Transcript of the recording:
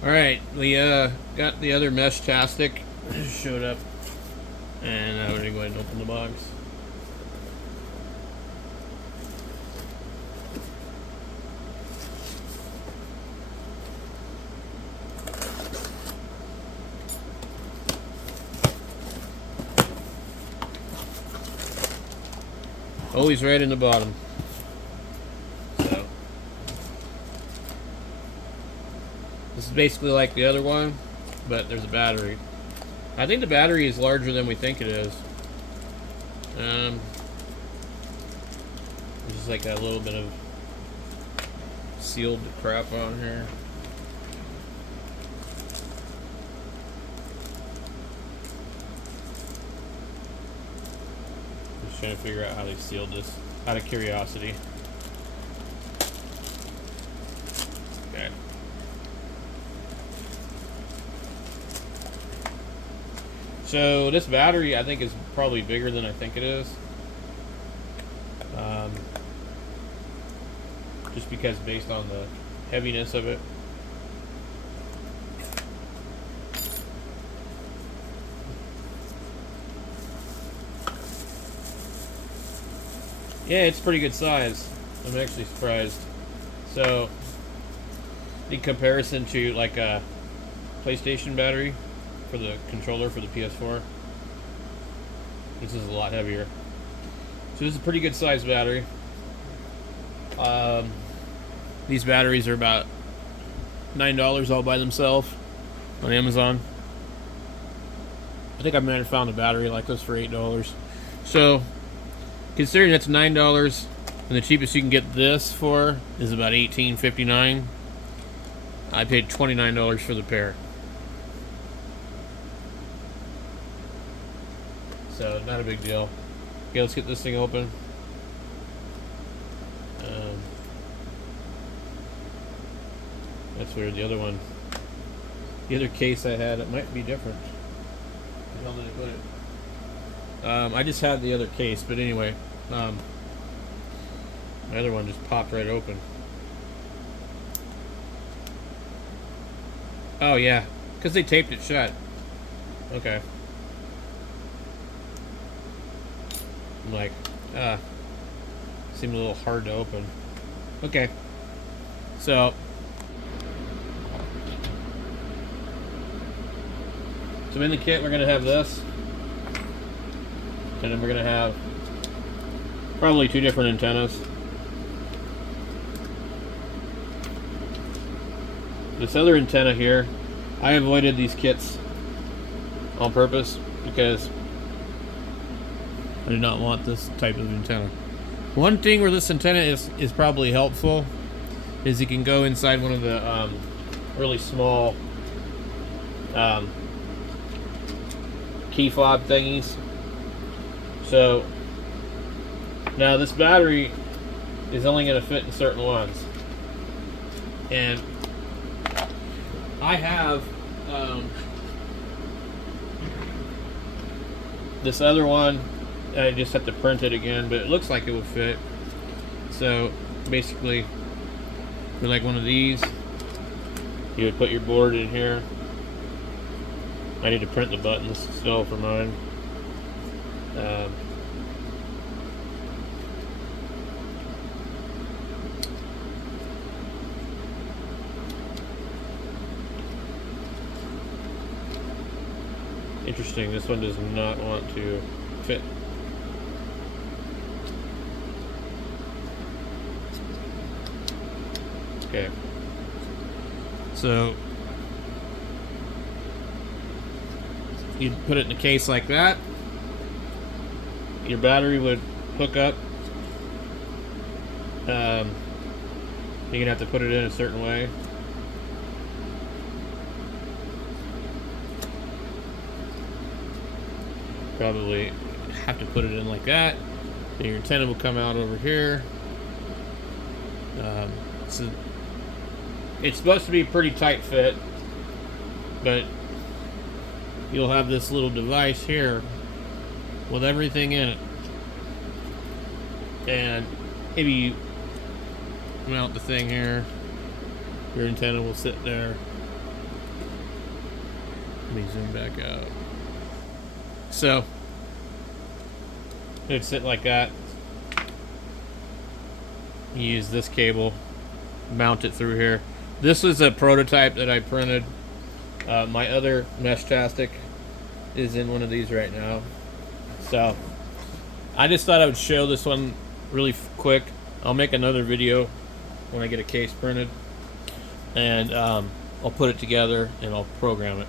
Alright, we got the other Meshtastic showed up, and we're gonna go ahead and open the box. Always right in the bottom. So this is basically like the other one, but there's a battery. I think the battery is larger than we think it is. There's just like a little bit of sealed crap on here. Just trying to figure out how they sealed this out of curiosity. Okay. So this battery, I think, is probably bigger than I think it is. Just because based on the heaviness of it. Yeah, it's pretty good size. I'm actually surprised. So, in comparison to like a PlayStation battery for the controller for the PS4, this is a lot heavier. So this is a pretty good size battery. These batteries are about $9 all by themselves on Amazon. I think I might have found a battery like this for $8. So, considering that's $9, and the cheapest you can get this for is about $18.59, I paid $29 for the pair. So, not a big deal. Okay, let's get this thing open. That's weird. The other one, the other case I had, it might be different. Where the hell did I put it? I just had the other case, but anyway, my other one just popped right open. Oh yeah, because they taped it shut. Okay. I'm like, seemed a little hard to open. Okay. So in the kit we're gonna have this, and then we're gonna have probably two different antennas. This other antenna here, I avoided these kits on purpose because I did not want this type of antenna. One thing where this antenna is probably helpful is you can go inside one of the really small key fob thingies. So now this battery is only going to fit in certain ones, and I have this other one. I just have to print it again, but it looks like it would fit. So basically, for like one of these, you would put your board in here. I need to print the buttons still for mine. Interesting, this one does not want to fit. Okay. So you'd put it in a case like that. Your battery would hook up. You're gonna have to put it in a certain way. Probably have to put it in like that. Then your antenna will come out over here. So it's supposed to be a pretty tight fit, but you'll have this little device here with everything in it, and maybe you mount the thing here, your antenna will sit there, Let me zoom back out. So it'd sit like that. You use this cable, mount it through here. This is a prototype that I printed. My other Meshtastic is in one of these right now. So I just thought I would show this one really quick. I'll make another video when I get a case printed, and I'll put it together and I'll program it.